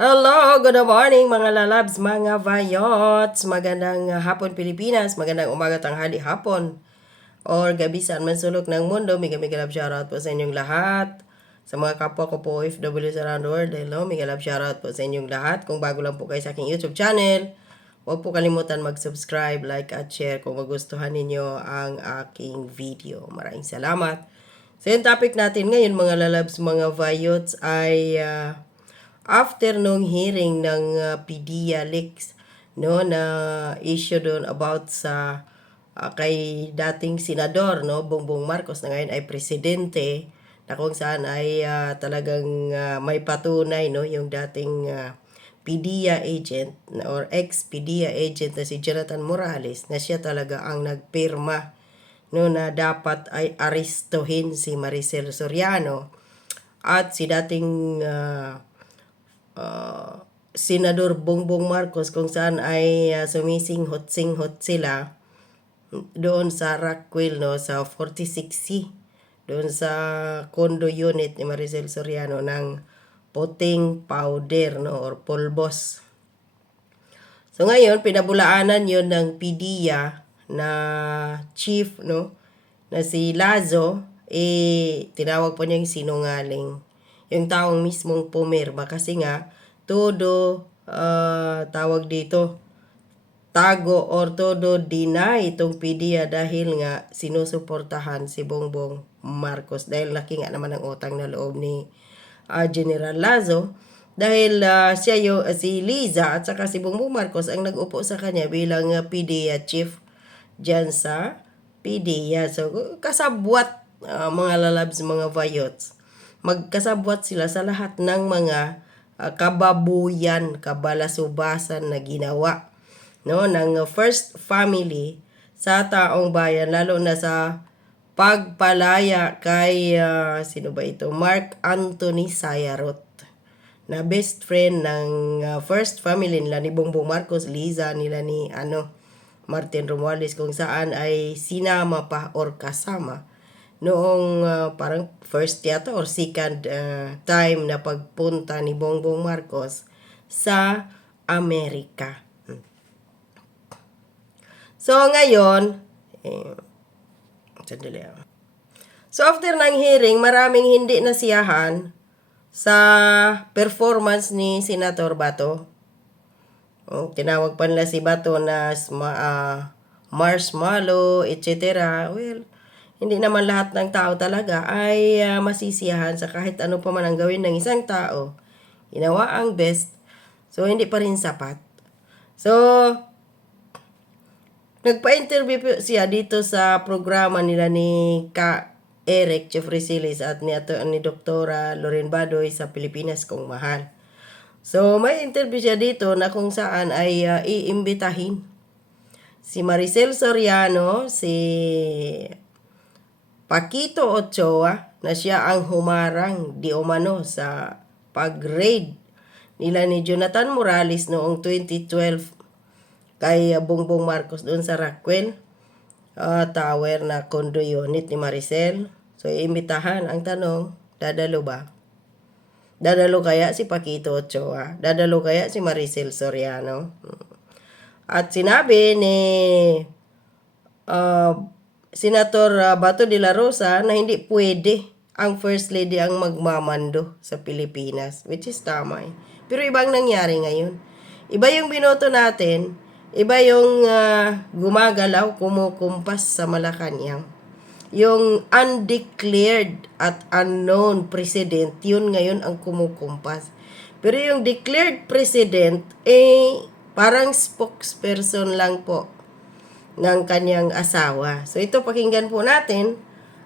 Hello, good morning mga lalabs, mga vayots. Magandang uh, hapon Pilipinas, magandang umaga tanghali hapon. Or gabi saan man sulok ng mundo, mega mega love shoutout po sa inyong lahat. Sa mga kapwa ko po OFWs around the world, hello, mega love shoutout po sa inyong lahat. Kung bago lang po kayo sa aking YouTube channel, huwag po kalimutan mag-subscribe, like at share kung magustuhan ninyo ang aking video. Maraming salamat. So yung topic natin ngayon mga lalabs, mga vayots ay ah, after nung hearing ng uh, PDEA leaks no na issue doon about sa ah, kay dating senador no Bongbong Marcos na ngayon ay presidente na kung saan ay ah, talagang ah, may patunay no yung dating ah, PDEA agent na- or ex PDEA agent na si Jonathan Morales na siya talaga ang nagpirma no na dapat ay arestuhin si Maricel Soriano. At si dating ah, ah, Senador Bongbong Marcos kung saan ay uh, sumising-hot-sing-hot sila doon sa Rockwell no sa 46C doon sa condo unit ni Maricel Soriano ng puting powder no or polbos. So ngayon pinabulaanan yon ng PDEA na chief no na si Lazo eh tinawag po niyang sinungaling yung taong mismong pumirma kasi nga todo ah, tawag dito tago or todo deny itong PDEA dahil nga sinusuportahan si Bongbong Marcos dahil laki nga naman ang utang na loob ni ah, General Lazo dahil ah, siya yung si Liza at saka si Bongbong Marcos ang nag-upo sa kanya bilang ah, PDEA chief dyan sa PDEA. So kasabwat ah, mga lalabs, mga vayots. Magkasabwat sila sa lahat ng mga ah, kababuyan, kabalasubasan na ginawa no ng uh, first family sa taong bayan lalo na sa pagpalaya kay uh, sino ba ito? Mark Anthony Sayarot na best friend ng uh, first family nila ni Bongbong Marcos Liza nila ni ano Martin Romualdez kung saan ay sinama pa or kasama noong uh, parang first yata or second uh, time na pagpunta ni Bongbong Marcos sa Amerika. So, ngayon, eh, sandali ah. So, after ng hearing, maraming hindi nasiyahan sa performance ni Senator Bato. Oh, tinawag pa nila si Bato na ah, marshmallow, etc. Well, hindi naman lahat ng tao talaga ay ah, masisiyahan sa kahit ano pa man ang gawin ng isang tao. Ginawa ang best. So, hindi pa rin sapat. So, Nagpa-interview siya dito sa programa nila ni Ka Eric Jeffrey Silis at ni, ato, ni Doktora Loren Badoy sa Pilipinas kung mahal. So, may interview siya dito na kung saan ay uh, iimbitahin si Maricel Soriano, si Paquito Ochoa, na siya ang humarang di umano sa pag-raid nila ni Jonathan Morales noong 2012 kay Bongbong Marcos doon sa Rockwell uh, Tower na condo unit ni Maricel. So, iimbitahan. Ang tanong, dadalo ba? Dadalo kaya si Paquito Ochoa? Dadalo kaya si Maricel Soriano? Hmm. At sinabi ni uh, Senator uh, Bato de la Rosa na hindi pwede ang First Lady ang magmamando sa Pilipinas. Which is tama eh. Pero ibang nangyari ngayon. Iba yung binoto natin, iba yung ah, gumagalaw, kumukumpas sa Malacanang. Yung undeclared at unknown president, yun ngayon ang kumukumpas. Pero yung declared president, eh, parang spokesperson lang po ng kanyang asawa. So ito pakinggan po natin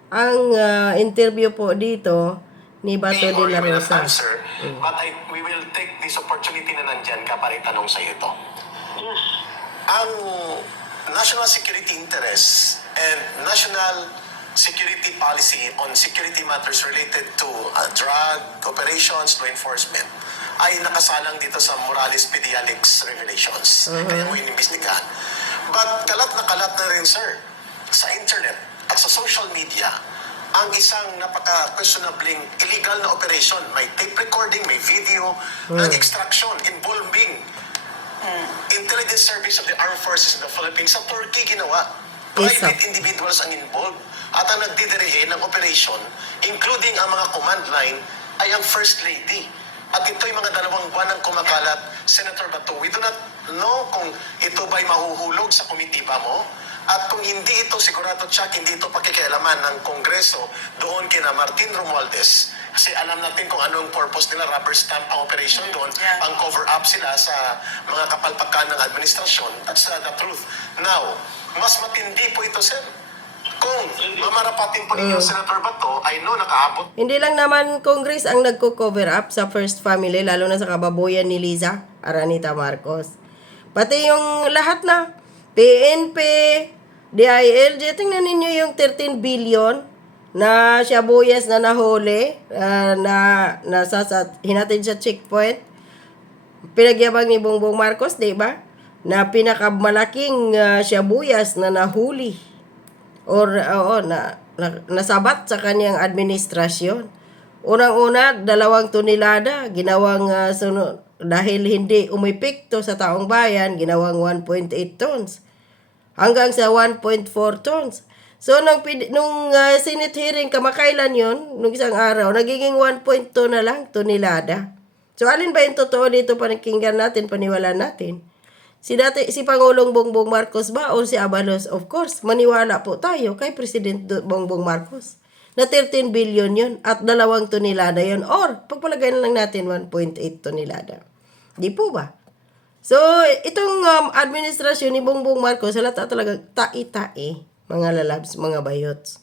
ang ah, interview po dito ni Bato de la Rosa. answer, but I, we will take this opportunity na nandyan ka para itanong sa iyo ito. Ang national security interests and national security policy on security matters related to uh, drug operations, law enforcement, ay nakasalang dito sa Morales Pediatrics Revelations. Kaya mo inimbestigahan. But kalat na kalat na rin, sir, sa internet at sa social media ang isang napaka-questionabling illegal na operation. May tape recording, may video ng extraction involving intelligence service of the armed forces of the Philippines sa Turkey ginawa. Isa. Private individuals ang involved. At ang nagdidirihe ng operation, including ang mga command line, ay ang First Lady. At ito'y mga dalawang buwan ang kumakalat, Senator Bato. We do not know kung ito ba'y mahuhulog sa komitiba mo. At kung hindi ito, sigurado check, hindi ito pakikialaman ng Kongreso doon kina Martin Romualdez. Kasi alam natin kung anong purpose nila, rubber stamp ang operation doon, Yeah. ang cover up sila sa mga kapalpakan ng administrasyon. That's uh, the truth. Now, mas matindi po ito, sir. Kung mamarapatin po ninyo, Senator Bato, I know nakaabot Hindi lang naman Congress ang nagko-cover up sa First Family, lalo na sa kababuyan ni Liza Aranita Marcos. Pati yung lahat na PNP, DILG, tingnan ninyo yung 13 billion na siyabuyas na nahuli, ah, na nasa sa, hinatid sa checkpoint. Pinagyabang ni Bongbong Marcos, di ba? Na pinakamalaking uh, siyabuyas na nahuli or oo na, na nasabat sa kanyang administrasyon. Unang-una, dalawang tonelada ginawang ah, sunod dahil hindi umipikto sa taong bayan, ginawang 1.8 tons hanggang sa 1.4 tons. So nung nung ah, Senate hearing kamakailan 'yon, nung isang araw, nagiging 1.2 na lang tonelada. So alin ba yung totoo dito panakinggan natin, paniwalaan natin? Si dati si Pangulong Bongbong Marcos ba o si Abalos? Of course, maniwala po tayo kay President Bongbong Marcos na 13 billion yon at dalawang tonelada yon or pagpalagay na lang natin 1.8 tonelada. Di po ba? So, itong um, administrasyon ni Bongbong Marcos, halata talaga tai-tai, mga lalabs, mga bayots.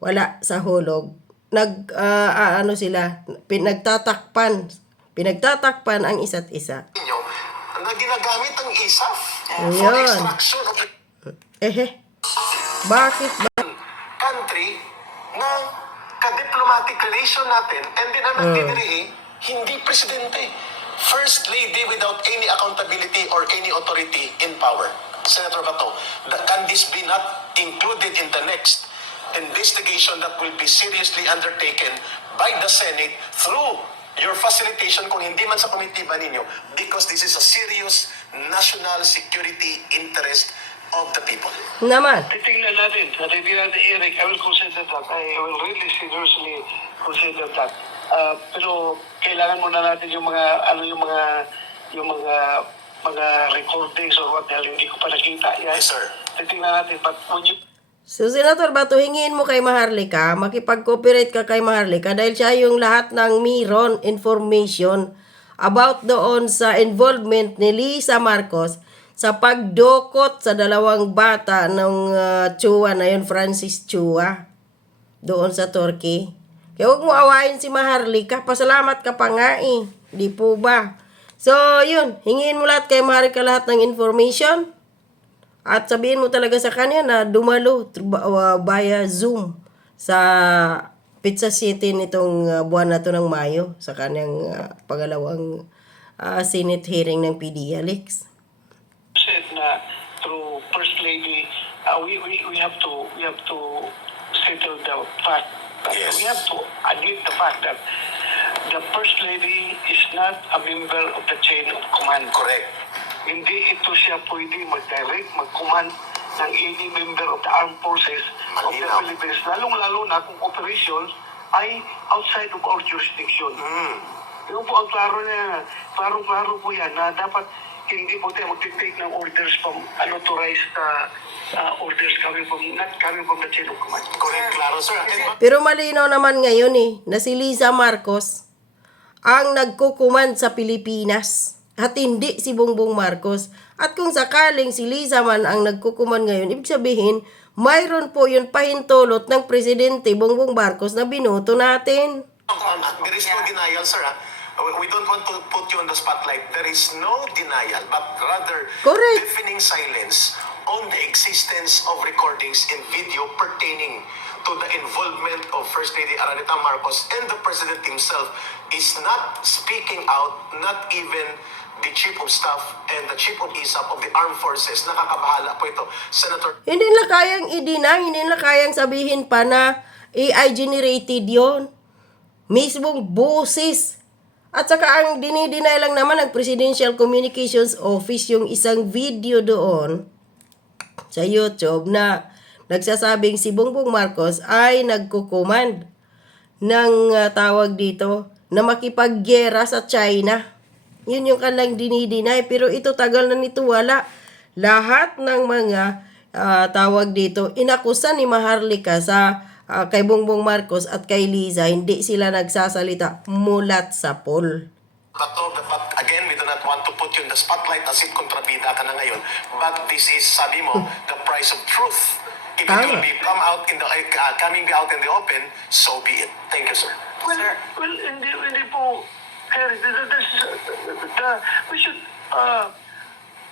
Wala sa hulog. Nag, ah, ah, ano sila, pinagtatakpan, pinagtatakpan ang isa't isa. ninyo na ginagamit ang ISAF for Ayun. extraction of Ehe, bakit ba? Ka-diplomatic relation natin and then ang nagdidirihi, hindi presidente. First lady without any accountability or any authority in power. Senator Bato, that can this be not included in the next investigation that will be seriously undertaken by the Senate through your facilitation kung hindi man sa komitiba ninyo because this is a serious national security interest of the people. Naman. Titingnan natin. Titingnan natin, Eric. I will consider that. I will really seriously consider that. Ah, pero kailangan muna natin yung mga ano yung mga yung mga mga recordings or what dahil hindi ko pa nakita yan. Yes, sir. Titingnan natin. But when you So, Senator Bato, hingiin mo kay Maharlika, makipag-cooperate ka kay Maharlika dahil siya yung lahat ng meron information about doon sa involvement ni Lisa Marcos sa pagdukot sa dalawang bata ng uh, Chua na yun, Francis Chua, doon sa Turkey. Kaya huwag mo awayin si Maharlika, pasalamat ka pa nga eh. Di po ba? So, yun, hingiin mo lahat kay Maharlika lahat ng information. At sabihin mo talaga sa kanya na dumalo uh, via Zoom sa Pizza City nitong uh, buwan na to ng Mayo sa kanyang uh, pangalawang uh, Senate hearing ng PDLX. Na through First Lady, uh, we, we, we have to we have to settle the fact. that Yes. We have to admit the fact that the First Lady is not a member of the chain of command. Correct. Hindi ito siya pwede mag-direct, mag-command ng any member of the armed forces of the Malinaw. Philippines, lalong-lalo na kung operations ay outside of our jurisdiction. Mm. Yung po ang klaro na, klaro-klaro po yan na dapat hindi po tayo mag-take ng orders from unauthorized uh, uh, orders coming from, not coming from the chain of command. Correct, klaro, sir. Pero malinaw naman ngayon eh na si Liza Marcos ang nagkukuman sa Pilipinas at hindi si Bongbong Marcos. At kung sakaling si Liza man ang nagkukuman ngayon, ibig sabihin, mayroon po yung pahintulot ng Presidente Bongbong Marcos na binoto natin. There is no denial, sir. ah. We- We don't want to put you on the spotlight. There is no denial, but rather Correct. deafening silence on the existence of recordings and video pertaining to the involvement of First Lady Araneta Marcos and the President himself is not speaking out, not even the Chief of Staff and the Chief of ISAP of the Armed Forces. Nakakabahala po ito, Senator Hindi nila kayang i-deny, hindi nila kayang sabihin pa na AI generated yon Mismong boses. At saka ang dinideny lang naman ng Presidential Communications Office yung isang video doon sa YouTube na nagsasabing si Bongbong Marcos ay nagkukumand ng ah, tawag dito na makipaggera sa China. Yun yung kanilang dinidinay. Pero ito tagal na nito wala. Lahat ng mga ah, tawag dito, inakusa ni Maharlika sa ah, kay Bongbong Marcos at kay Liza, hindi sila nagsasalita mulat sa poll. But, oh, but again, we do not want to put you in the spotlight as if kontrabida ka na ngayon. But this is, sabi mo, the price of truth. If it will be come out in the, uh, coming out in the open, so be it. Thank you, sir. Well, well, hindi, hindi po, Eric, the, the, the, the, we should uh,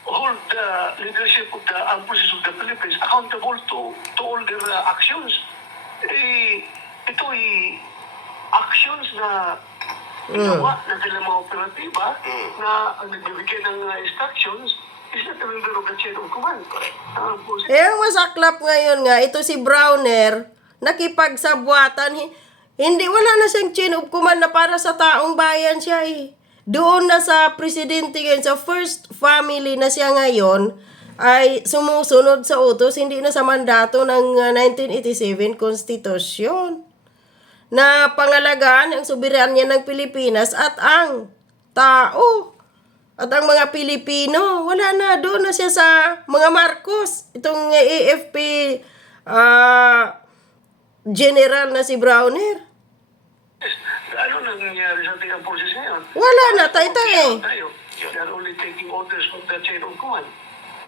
hold the leadership of the armed forces of the Philippines accountable to, to all their uh, actions. Eh, ito ay actions na ginawa na kailang mga operatiba na ang nagbibigay ng uh, instructions is not a member of the chain of command. Forces. Eh, masaklap ngayon nga, ito si Browner, nakipagsabwatan. Hi- Hindi, wala na siyang chain of command na para sa taong bayan siya eh. Doon na sa presidente ngayon, sa first family na siya ngayon, ay sumusunod sa utos, hindi na sa mandato ng uh, 1987 Constitution na pangalagaan ang soberanya ng Pilipinas at ang tao at ang mga Pilipino. Wala na, doon na siya sa mga Marcos. Itong AFP ah, general na si Browner. Ano nangyayari sa ating armed forces ngayon? Wala na, tay-tay. Tayo. They are only taking orders from the chain of command.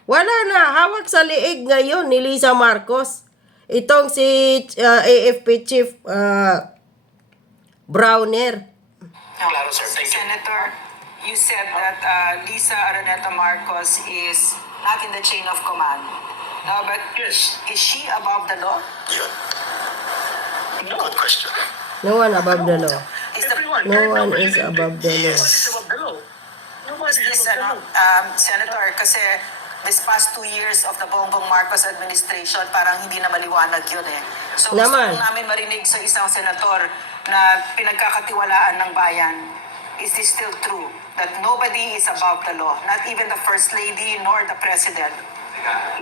Wala na, hawak sa liig ngayon ni Lisa Marcos. Itong si ah, AFP chief ah, Browner. Claro, sir. Thank you. Senator, you said that uh, Lisa Araneta Marcos is not in the chain of command. No, but Yes. is she above the law? Yun. No. Good question. No one above the law. Is the Everyone. No one is above the law. Nobody is above the law. Nobody is is this above the law. um, Senator, kasi this past two years of the Bongbong Marcos administration, parang hindi na maliwanag yun eh. So gusto Naman. po namin marinig sa isang senator na pinagkakatiwalaan ng bayan. Is this still true? That nobody is above the law? Not even the First Lady nor the President?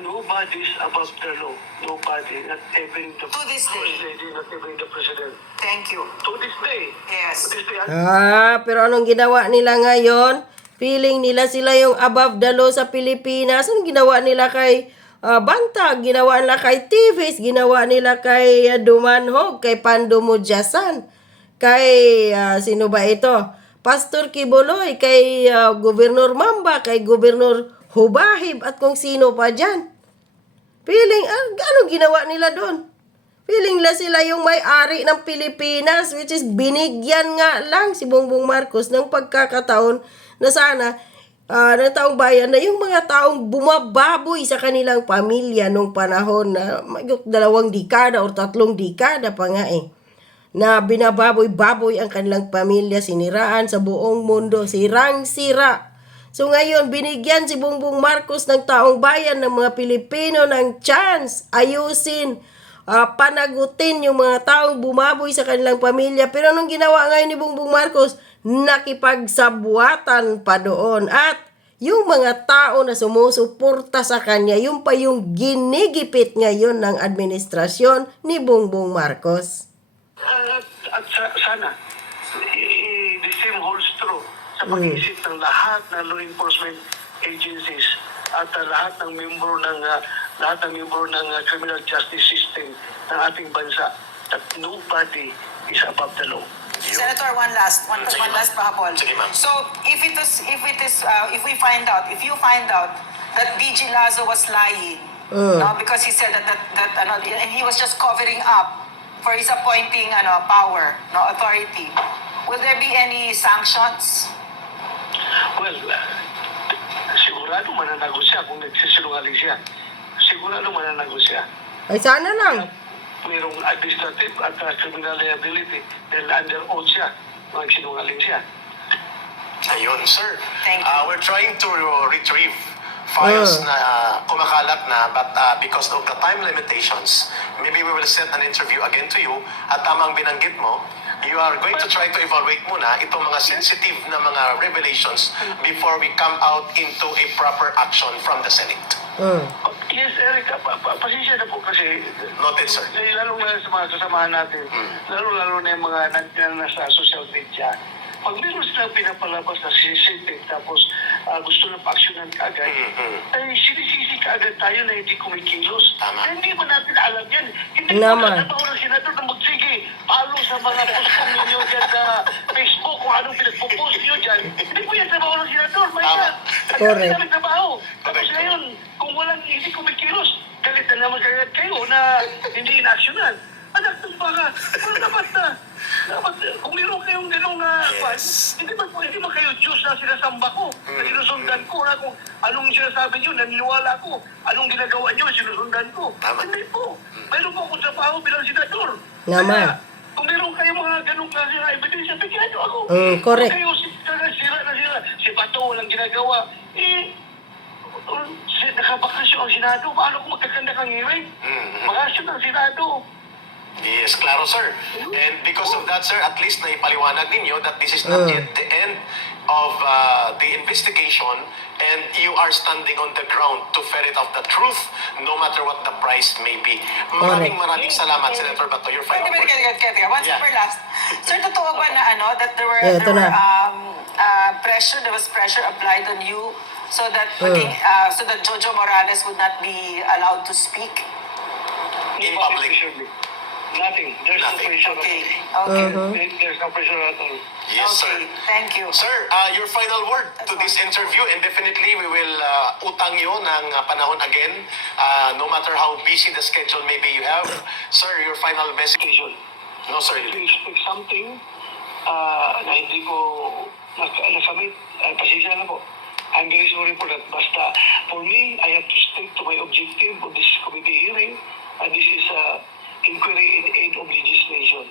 Nobody is above the law. Nobody. Not even the To this first day. lady, not even the president. Thank you. To this day. Yes. To this day. Ah, pero anong ginawa nila ngayon? Feeling nila sila yung above the law sa Pilipinas. Anong ginawa nila kay ah, Bantag? Ginawa nila kay Tivis? Ginawa nila kay ah, Dumanhog? Kay Pando? Kay, ah, sino ba ito? Pastor Kibuloy? Kay ah, Gobernur Mamba? Kay Gobernur Hubahib? At kung sino pa dyan? Feeling, ah, anong ginawa nila doon? Feeling la sila yung may-ari ng Pilipinas which is binigyan nga lang si Bongbong Marcos ng pagkakataon na sana ah, ng taong bayan na yung mga taong bumababoy sa kanilang pamilya nung panahon na dalawang dekada o tatlong dekada pa nga eh na binababoy-baboy ang kanilang pamilya, siniraan sa buong mundo, sirang-sira. So ngayon, binigyan si Bongbong Marcos ng taong bayan ng mga Pilipino ng chance, ayusin, ah, panagutin yung mga taong bumaboy sa kanilang pamilya. Pero anong ginawa ngayon ni Bongbong Marcos? Nakipagsabuatan pa doon. At yung mga tao na sumusuporta sa kanya, yung pa yung ginigipit ngayon ng administrasyon ni Bongbong Marcos. At, at sa- sana, the same holds true sa pag-iisip ng lahat ng law enforcement agencies at uh, lahat ng membro ng uh, lahat ng membro ng uh, criminal justice system ng ating bansa that nobody is above the law. Senator, one last, one, Sige, one ma'am. last pahabol. Sige, ma'am. So, if it is, if it is, uh, if we find out, if you find out that DG Lazo was lying, no, because he said that, that, that, ano, and he was just covering up for his appointing, ano, power, no, authority, will there be any sanctions? Well, uh, sigurado mananagot siya kung nagsisinungaling siya. Sigurado mananagot siya. Ay sana lang. Mayroong administrative at uh, criminal liability dahil under oath siya. Magsinungaling siya. Ayun, sir. Thank you. Uh, we're trying to retrieve files Mm. na uh, kumakalat na but uh, because of the time limitations, maybe we will set an interview again to you at tamang binanggit mo, you are going to try to evaluate muna itong mga sensitive na mga revelations before we come out into a proper action from the Senate. Mm. Eric, pa, pa, pasensya na po kasi Noted, sir. Eh, lalo na sa mga kasamahan natin, lalo-lalo na yung mga nasa social media, pag meron silang pinapalabas na sensitive tapos ah, gusto na pa-actionan kaagad, Mhm. ay sinisisi kaagad tayo na hindi kumikilos. Tama. Eh, hindi ba natin alam yan? Hindi Naman. ba natin ng senador na magsige, palo sa mga post ninyo dyan sa Facebook kung anong pinagpo-post nyo dyan. Hindi po yan trabaho ng senador. May Tama. Ang Correct. namin trabaho. Tapos ngayon, kung walang hindi kumikilos, galit na naman kayo kayo na hindi inaksyonan. Anak ng baka, well, dapat na, dapat, kung meron kayong ganong na, Yes. hindi ba, hindi ba kayo Diyos na sinasamba ko, na sinusundan ko, na kung anong sinasabi nyo, naniniwala ko, anong ginagawa nyo, sinusundan ko. Tama. Hindi po. Meron po akong trabaho bilang senador. Naman. Kaya, kung meron kayong mga ganong klase na ebidensya, bigyan nyo ako. Mm, correct. Kung kayo si- sira na sila, si Bato walang ginagawa, eh, uh, si, nakabakasyon ang Senado, paano kung magkakanda kang hearing? Mhm. Bakasyon ang Senado. Yes, klaro sir. And because of that sir, at least naipaliwanag ninyo that this is not Mm. yet the end of uh, the investigation and you are standing on the ground to ferret out the truth no matter what the price may be. Maraming maraming salamat Senator Bato. Your final Wait, wait, word. wait, wait, wait, One Yeah. super last. Sir, totoo ba na ano, that there were, Eh, ito there were na. um, uh, pressure, there was pressure applied on you so that maging, uh, so that Jojo Morales would not be allowed to speak? In public. Nothing. There's Nothing. no pressure Okay, at all. okay. There- There's no pressure at all. Yes okay, sir. thank you. Sir, uh, your final word to this interview and definitely we will uh, utang you ng uh, panahon again uh, no matter how busy the schedule maybe you have. Sir, your final message. No sir. to expect something uh, na hindi ko nak- nakamit. Uh, pasensya na po. I'm very sorry for that. Basta, for me, I have to stick to my objective of this committee hearing. Uh, this is uh, inquiry in aid of legislation.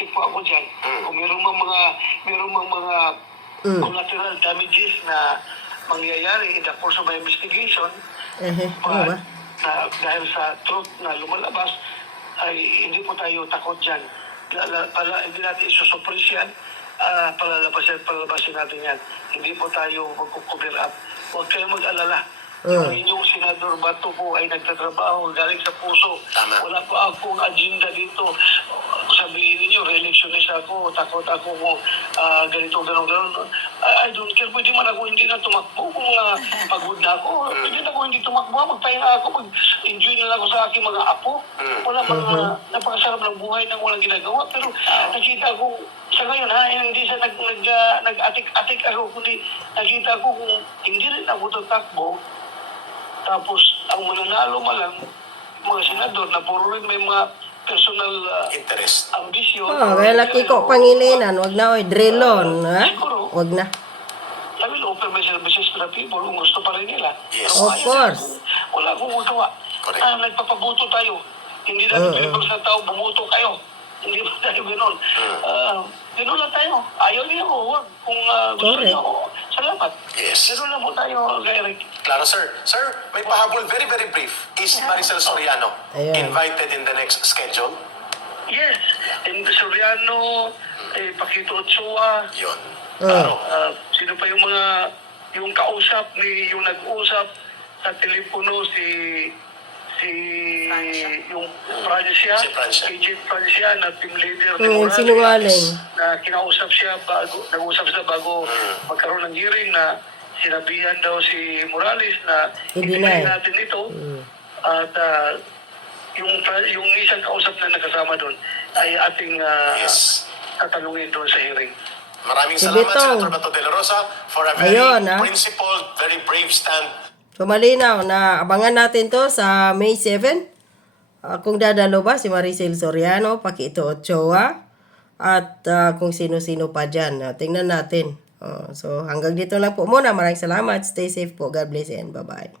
Uh, mag-stick po ako dyan. Kung meron mang mga, meron mang mga collateral damages na mangyayari in the course of my investigation, Eh, ano ba? na dahil sa truth na lumalabas, ay hindi po tayo takot dyan. Lala, pala, hindi natin isusuppress yan, uh, palalabasin, palalabasin natin yan. Hindi po tayo magkukover up. Huwag kayong mag-alala. Yung inyong senador Bato po ay nagtatrabaho galing sa puso. Tama. Wala pa akong agenda dito. Sabihin ninyo, re-electionist ako, takot ako kung ah, ganito, gano'n, gano'n. I, I don't care. Pwede man ako hindi na tumakbo kung ah, pagod na ako. Pwede na ako hindi tumakbo. Magpahinga ako. Mag-enjoy na lang ako sa aking mga apo. Wala mga napakasarap ng buhay nang walang ginagawa. Pero nakita ko sa ngayon ha, hindi sa nag, nag, ah, nag-atik-atik ako, kundi nakita ko kung hindi rin ako tatakbo, tapos ang mananalo man lang, mga senador na puro rin may mga personal uh, Interest. ambisyon. Oh, kaya laki ko pangilinan, wag na oy drillon, ha? Wag na. I will offer my services to the people kung gusto pa rin nila. Yes. Of ayaw course. Wala akong magawa. Correct. Ah, nagpapabuto tayo. Hindi natin uh, sa tao, bumuto kayo. Hindi ba tayo gano'n? Ah, gano'n lang tayo. Ayaw niyo, huwag. Kung ah, gusto Correct. niyo, salamat. Yes. Gano'n lang po tayo, Eric. Klaro sir. Sir, may pahabol very very brief. Is Maricel Soriano Ayan. invited in the next schedule? Yes. And Soriano, eh, Pakito Ochoa, Yun. Klaro. Ah, sino pa yung mga yung kausap ni yung nag-usap sa telepono si si Francia. yung Francia, Si Francia. Agent Francia na team leader ni Hmm, Morales, sinungaling. na kinausap siya bago nag-usap siya bago Hmm. magkaroon ng hearing na sinabihan daw si Morales na I-deny. i-deny natin ito Mm. at ah, yung yung isang kausap na nakasama doon ay ating ah, Yes. tatanungin doon sa hearing. Maraming Si salamat, Bitong. Senator Bato de la Rosa, for a very Ayun, ah. principled, very brave stand. So malinaw na abangan natin to sa May 7. Ah, kung dadalo ba si Maricel Soriano, Pakito Ochoa, at ah, kung sino-sino pa dyan. Ah, tingnan natin. Ah, so hanggang dito lang po muna. Maraming salamat. Stay safe po. God bless and bye-bye.